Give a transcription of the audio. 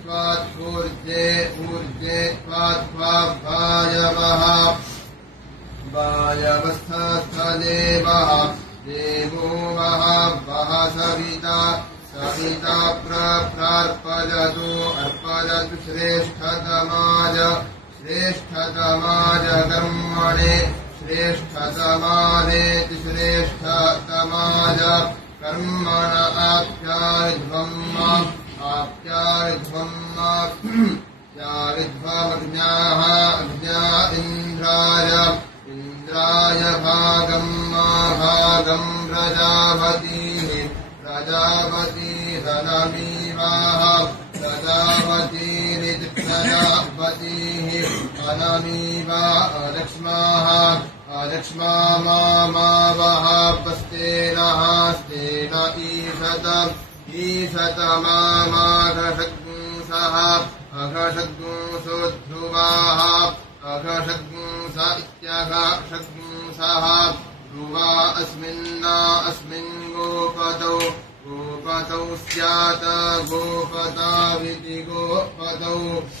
त्वात्सूर्ये ऊर्जे त्वात्वायवः वायवस्थस्थदेवः देवो वः वः सविता सविता प्रार्पयतु अर्पयतु श्रेष्ठतमाय कर्मणे श्रेष्ठतमादेति श्रेष्ठतमाय कर्मण आप्यारिध्वमग्न्याः अग्न्या इन्द्राय भागम् प्रजापतिरनमीवाः प्रजापतिरिति प्रजापतिः अनमीवा अलक्ष्मा मावः पस्तेनः स्तेन ईशतमाघषग्ंसः अघषग्ंसो ध्रुवाः अघषग्ंस इत्यघषग्ंसः ध्रुवा अस्मिन् गोपतौ स्यात् गोपताविति गोपतौ